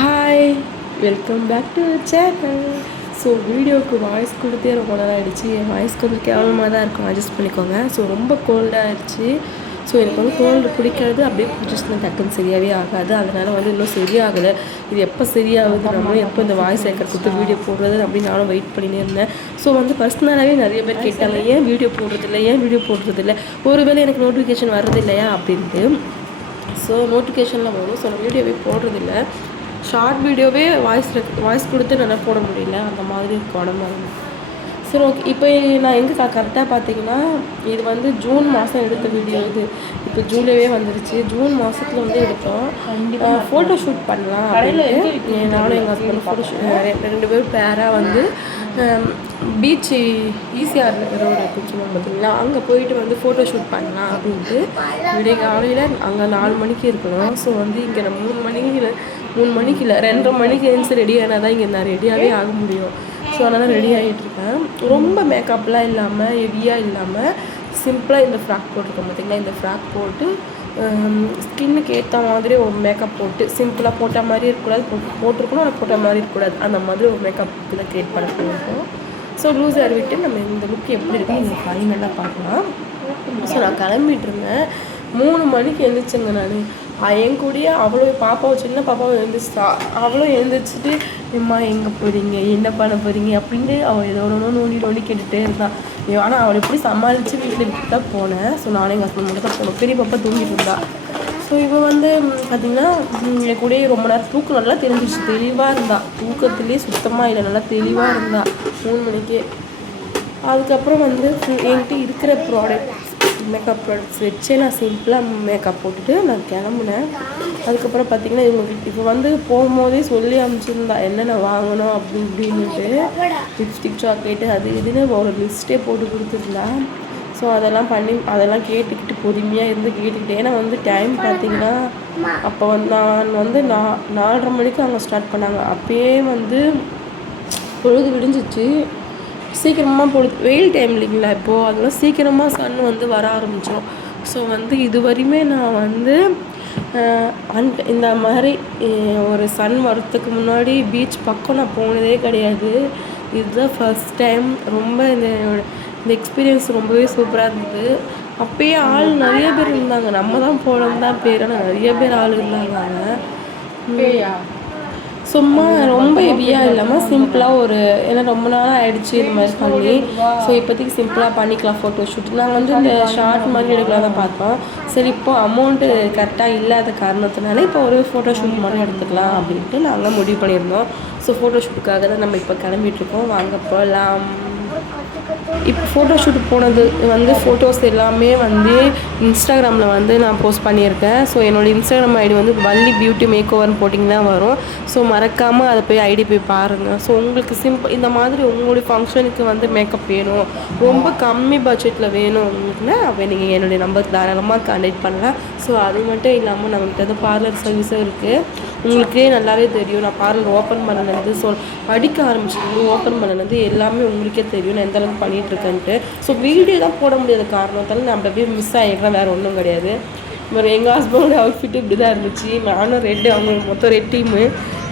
Hi, welcome back to channel. So வீடியோவுக்கு voice கொடுத்தே ரொம்ப நேரம் ஆகிடுச்சு. என் வாய்ஸ் கொஞ்சம் கேவலமாக தான் இருக்கும், அட்ஜஸ்ட் பண்ணிக்கோங்க. ஸோ ரொம்ப கோல்டாகிடுச்சு. ஸோ எனக்கு வந்து கோல்டு பிடிக்காது, அப்படியே பிடிச்சிச்சுன்னா டக்குன்னு சரியாகவே ஆகாது. அதனால் வந்து இன்னும் சரியாகலை. இது எப்போ சரியாகுது, நம்மளும் எப்போ இந்த வாய்ஸ் ஏக்கர் கொடுத்து வீடியோ போடுறது அப்படின்னு நானும் வெயிட் பண்ணினே இருந்தேன். ஸோ வந்து பர்சனலாகவே நிறைய பேர் கேட்டாங்க, ஏன் வீடியோ போடுறதில்லை, ஒருவேளை எனக்கு நோட்டிஃபிகேஷன் வர்றது இல்லையா அப்படின்ட்டு. ஸோ நோட்டிஃபிகேஷனில் வரும். ஸோ நான் வீடியோவே போடுறதில்ல. ஷார்ட் வீடியோவே வாய்ஸ் கொடுத்து நல்லா போட முடியல, அந்த மாதிரி உடம்பு. சரி, ஓகே. இப்போ நான் எங்கே கரெக்டாக பார்த்தீங்கன்னா, இது வந்து ஜூன் மாதம் எடுத்த வீடியோ. இது இப்போ ஜூலையே வந்துருச்சு. ஜூன் மாதத்தில் வந்து எடுத்தோம். ஃபோட்டோ ஷூட் பண்ணலாம் அப்படின்ட்டு நானும் எங்கள் ஹஸ்பண்ட் ஃபோட்டோ ஷூட் 2 பேரும் பேராக வந்து பீச்சு ஈசிஆரில் இருக்கிற ஒரு சொல்லுவாங்க பார்த்தீங்களா, அங்கே போயிட்டு வந்து ஃபோட்டோ ஷூட் பண்ணலாம் அப்படின்ட்டு விடிய காலையில் அங்கே 4 மணிக்கு இருக்கணும். ஸோ வந்து இங்கே நான் 3 மணிக்கு இல்லை 2:30 மணிக்கு எழுந்து ரெடி ஆனால் தான் இங்கே நான் ரெடியாகவே ஆக முடியும். ஸோ அதனால் ரெடி ஆகிட்டுருக்கேன். ரொம்ப மேக்கப்லாம் இல்லாமல், ஹெவியாக இல்லாமல், சிம்பிளாக இந்த ஃப்ராக் போட்டிருக்கேன் பார்த்தீங்களா. இந்த ஃப்ராக் போட்டு ஸ்கின்னுக்கு ஏற்ற மாதிரி ஒரு மேக்கப் போட்டு, சிம்பிளாக போட்ட மாதிரி இருக்கக்கூடாது, போட்டிருக்கணும் ஆனால் போட்ட மாதிரி இருக்கக்கூடாது, அந்த மாதிரி ஒரு மேக்கப் இதில் க்ரியேட் பண்ண போயிருக்கோம். ஸோ லூஸ் ஹேர் விட்டு நம்ம இந்த லுக் எப்படி இருக்குன்னு நீங்கள் ஃபைனலாக பார்க்கலாம். ஸோ நான் கிளம்பிட்டு இருந்தேன். 3 மணிக்கு எழுந்திரிச்சேங்க நான். என் கூடயே அவ்வளோ பாப்பாவை, சின்ன பாப்பாவை எழுந்திரிச்சா. அவளும் எழுந்திரிச்சிட்டு, அம்மா எங்கே போகிறீங்க, என்ன பண்ண போகிறீங்க அப்படின்ட்டு அவள் ஏதோ நோண்டி கேட்டுகிட்டே இருந்தான். ஆனால் அவளை எப்படி சமாளித்து வீட்டில் விட்டு தான் போனேன். ஸோ நானே எங்கள் ஹஸ்பண்ட் மட்டும் தான் போனோம். பெரிய பாப்பா தூங்கிட்டு இருந்தா. ஸோ இப்போ வந்து பார்த்திங்கன்னா என் கூடயே ரொம்ப நேரம் தூக்கம் நல்லா தெரிஞ்சிச்சு. தெளிவாக இருந்தா, தூக்கத்துலேயே சுத்தமாக இல்லை, நல்லா தெளிவாக இருந்தா 3 மணிக்கே. அதுக்கப்புறம் வந்து என்கிட்ட இருக்கிற மேக்கப் ப்ராடக்ட்ஸ் வச்சே நான் சிம்பிளாக மேக்கப் போட்டுட்டு நான் கிளம்புனேன். அதுக்கப்புறம் பார்த்திங்கன்னா இவங்ககிட்ட இப்போ வந்து போகும்போதே சொல்லி அனுப்பிச்சிருந்தா என்னென்ன வாங்கணும் அப்படின்ட்டு. லிப்ஸ்டிக், சாக்லேட்டு, அது இதுன்னு ஒரு லிஸ்ட்டே போட்டு கொடுத்துருந்தா. ஸோ அதெல்லாம் கேட்டுக்கிட்டு பொறுமையாக இருந்து கேட்டுக்கிட்டே. ஏன்னா வந்து டைம் பார்த்திங்கன்னா அப்போ வந்து நான் வந்து 4:30 மணிக்கு அவங்க ஸ்டார்ட் பண்ணாங்க. அப்பயே வந்து பொழுது விடிஞ்சிச்சு. சீக்கிரமாக வெயில் டைம் இல்லைங்களா இப்போது, அதெல்லாம் சீக்கிரமாக சன் வந்து வர ஆரம்பிச்சிடும். ஸோ வந்து இது வரையுமே நான் வந்து இந்த மாதிரி ஒரு சன் வரத்துக்கு முன்னாடி பீச் பக்கம் நான் போனதே கிடையாது. இதுதான் ஃபஸ்ட் டைம். ரொம்ப இந்த எக்ஸ்பீரியன்ஸ் ரொம்பவே சூப்பராக இருந்தது. அப்போயே ஆள் நிறைய பேர் இருந்தாங்க. நம்ம தான் போகலன்னு தான் பேர், ஆனால் நிறைய பேர் ஆள் இருந்தாங்க. சும்மா ரொம்ப ஹெவியாக இல்லாமல் சிம்பிளாக ஏன்னா ரொம்ப நாள் ஆகிடுச்சு இது மாதிரி பண்ணி. ஸோ இப்போதைக்கு சிம்பிளாக பண்ணிக்கலாம் ஃபோட்டோ ஷூட். நாங்கள் வந்து இந்த ஷார்ட் மாதிரி எடுக்கலாம் தான் பார்த்தோம். சரி, இப்போ அமௌண்ட்டு கரெக்டாக இல்லாத காரணத்தினால இப்போ ஒரு ஃபோட்டோ ஷூட் மாதிரி எடுத்துக்கலாம் அப்படின்ட்டு நாங்கள் முடிவு பண்ணியிருந்தோம். ஸோ ஃபோட்டோ ஷூட்டுக்காக தான் நம்ம இப்போ கிளம்பிகிட்ருக்கோம். வாங்க போகலாம். இப்போ ஃபோட்டோ ஷூட் போனது வந்து ஃபோட்டோஸ் எல்லாமே வந்து இன்ஸ்டாகிராமில் வந்து நான் போஸ்ட் பண்ணியிருக்கேன். ஸோ என்னோடய இன்ஸ்டாகிராம் ஐடி வந்து வள்ளி பியூட்டி மேக் ஓவர்னு போட்டிங் தான் வரும். ஸோ மறக்காமல் அதை போய் ஐடி போய் பாருங்கள். ஸோ உங்களுக்கு இந்த மாதிரி உங்களுடைய ஃபங்க்ஷனுக்கு வந்து மேக்கப் வேணும், ரொம்ப கம்மி பட்ஜெட்டில் வேணும் உங்களுக்குன்னா, அப்போ நீங்கள் என்னுடைய நம்பர் தாராளமாக கான்டாக்ட் பண்ணலாம். ஸோ அது மட்டும் இல்லாமல் நம்மகிட்ட வந்து பார்லர் சர்வீஸும் இருக்குது. உங்களுக்கே நல்லாவே தெரியும். நான் பார்லர் ஓப்பன் பண்ணினது படிக்க ஆரம்பிச்சது, ஓப்பன் பண்ணினது எல்லாமே உங்களுக்கே தெரியும் நான் எந்த அளவுக்கு பண்ணிகிட்ருக்கேன்ட்டு. ஸோ வீடியோ தான் போட முடியாத காரணத்தால் நான் அப்படியே மிஸ் ஆகிடுறேன், வேறு ஒன்றும் கிடையாது. எங்கள் ஹஸ்பண்டோட அவுட்ஃபிட்டு இப்படி தான் இருந்துச்சு. நானும் ரெட்டு, அவங்க மொத்தம் 2 டீமு.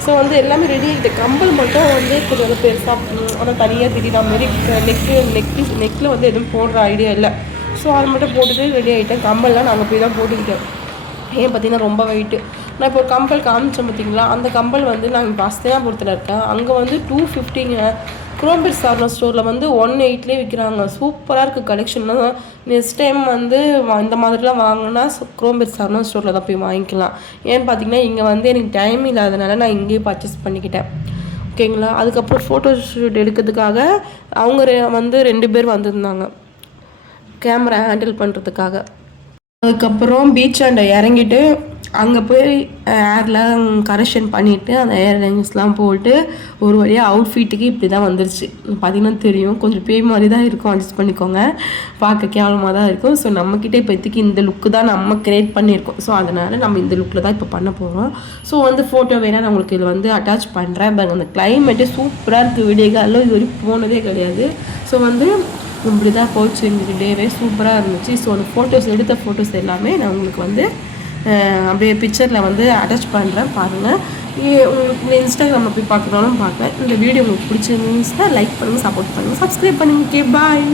ஸோ வந்து எல்லாமே ரெடி ஆகிட்டு. கம்பல் மட்டும் வந்து கொஞ்சம் பெருசாக ஆனால் தனியாக திடீர்னு மாரி நெக்கில் வந்து எதுவும் போடுற ஐடியா இல்லை. ஸோ அதை மட்டும் போட்டுட்டு ரெடி ஆகிட்டேன். கம்பல்லாம் நாங்கள் போய் தான் போட்டுக்கிட்டேன். ஏன் பார்த்திங்கன்னா ரொம்ப வெயிட்டு. நான் இப்போ ஒரு கம்பல் காமிச்சேன் பார்த்திங்களா, அந்த கம்பல் வந்து நான் இப்போ அஸ்தினாபுரத்தில் இருக்கேன். அங்கே வந்து 250ங்க. குரோம்பேட் சார்னா ஸ்டோரில் வந்து 180 விற்கிறாங்க. சூப்பராக இருக்குது கலெக்ஷன்லாம். நெக்ஸ்ட் டைம் வந்து இந்த மாதிரிலாம் வாங்கினா குரோம்பேட் சார்னா ஸ்டோரில் தான் போய் வாங்கிக்கலாம். ஏன்னு பார்த்திங்கன்னா இங்கே வந்து எனக்கு டைம் இல்லாதனால நான் இங்கேயே பர்ச்சேஸ் பண்ணிக்கிட்டேன். ஓகேங்களா. அதுக்கப்புறம் ஃபோட்டோ ஷூட் எடுக்கிறதுக்காக அவங்க வந்து 2 பேர் வந்திருந்தாங்க கேமரா ஹேண்டில் பண்ணுறதுக்காக. அதுக்கப்புறம் பீச் ஆண்ட இறங்கிட்டு அங்கே போய் ஏர்லாம் கரெக்ஷன் பண்ணிவிட்டு அந்த ஏர் லைன்ஸ்லாம் போட்டு ஒரு வழியாக அவுட்ஃபிட்டுக்கு இப்படி தான் வந்துருச்சு. பார்த்திங்கன்னா தெரியும், கொஞ்சம் பேய் மாதிரி தான் இருக்கும், அட்ஜஸ்ட் பண்ணிக்கோங்க. பார்க்க கேவலமாக தான் இருக்கும். ஸோ நம்மக்கிட்ட இப்போதைக்கு இந்த லுக்கு தான் நம்ம க்ரியேட் பண்ணியிருக்கோம். ஸோ அதனால் நம்ம இந்த லுக்கில் தான் இப்போ பண்ண போகிறோம். ஸோ வந்து ஃபோட்டோ வேணால் நான் உங்களுக்கு இதில் வந்து அட்டாச் பண்ணுறேன். அந்த கிளைமேட்டு சூப்பராக இருக்குது. விடிய காலில் இது வரைக்கும் போனதே கிடையாது. ஸோ வந்து இப்படி தான் போச்சு. இந்த டேவே சூப்பராக இருந்துச்சு. ஸோ அந்த எடுத்த ஃபோட்டோஸ் எல்லாமே நான் உங்களுக்கு வந்து அப்படியே பிக்சரில் வந்து அட்டாச் பண்ணுறேன் பாருங்கள். உங்களுக்கு இன்ஸ்டாகிராமில் போய் பார்க்குறோன்னு பார்க்கலாம். இந்த வீடியோ உங்களுக்கு பிடிச்சிருந்துச்சுன்னா லைக் பண்ணுங்கள், சப்போர்ட் பண்ணுங்கள், சப்ஸ்கிரைப் பண்ணுங்கள். Okay bye.